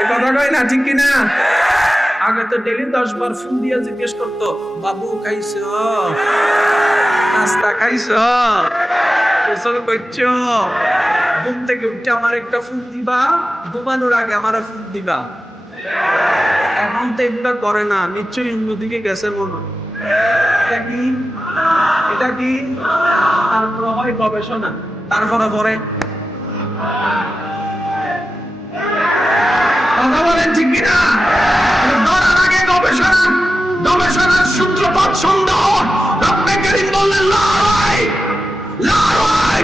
এই কথা কয় না, ঠিক কিনা? আগে তো ডেলি 10 বার ফোন দিয়ে জিজ্ঞেস করতো, বাবু খাইছো, নাস্তা খাইছো, গোসল করছো, ঘুম থেকে উঠে আমার একটা ফোন দিবা, ঘুমানোর আগে আমার ফোন দিবা। এখন তো এগুলা করে না, নিশ্চয়ই অন্যদিকে গেছে মনে হয়। এটা কি? এটা কি? তারপরে হয় গবেষণা, তারপরে পরে কথা বলেন, ঠিক কিনা? ধরার আগে গবেষণা, গবেষণার সূত্রপাত সন্দেহ। রব্বে করিম বললেন লড়াই, লড়াই।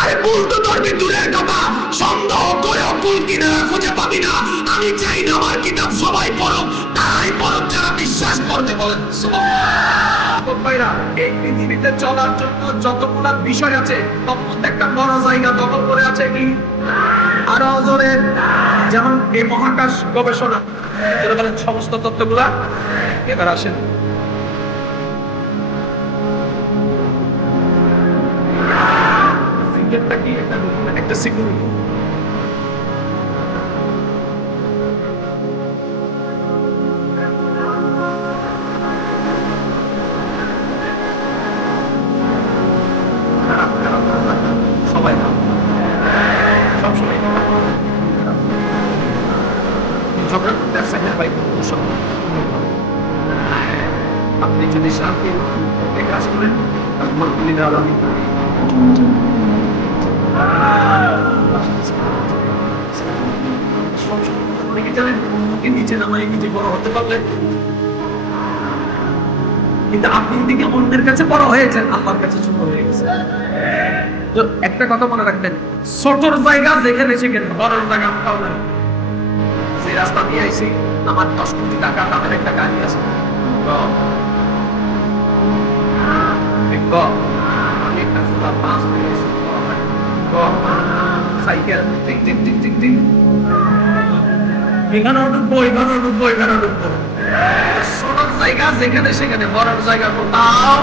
আরে ভুল তো ধরবি দূরের কথা, সন্দেহ করেও ভুল কিনারা খুঁজে পাবি না। আমি চাই না আমার কিতাব সবাই পড়ো, তারাই পড়ো যারা বিশ্বাস করতে বলেন ভাইরা। এই পৃথিবীতে চলার জন্য যতগুলা বিষয় আছে, তার মধ্যে একটা বড় জায়গা দখল করে আছে কি? আরো জোরে, যেমন এই মহাকাশ গবেষণা, সমস্ত তথ্যগুলা। এবার আসেন, ক্রিকেটটা কি একটা সিকিউরিটি, সবাই না, সবসময় ঝগড়া করতে আসছেন ভাই, আপনি যদি শান্তির কাজ করেন আমি নিচে নামাই নিজে বড় হতে পারলে, কিন্তু আপনি দিকে অন্যের কাছে বড় হয়েছেন, আমার কাছে ছোট হয়ে গেছে। তো একটা কথা মনে রাখবেন, ছোটর জায়গা যেখানে সেখানে, বড় জায়গা কোথাও নাই। যে রাস্তা দিয়ে আইছি, আমার 10 কোটি টাকা দামের একটা গাড়ি আছে, আমি একটা সোলার পাঁচ cycle, tick tick tick tick tick, এখানেও ঢুকবো, এখানেও ঢুকবো, এখানেও ঢুকবো। ছোট জায়গা যেখানে সেখানে, বড় জায়গা কোথাও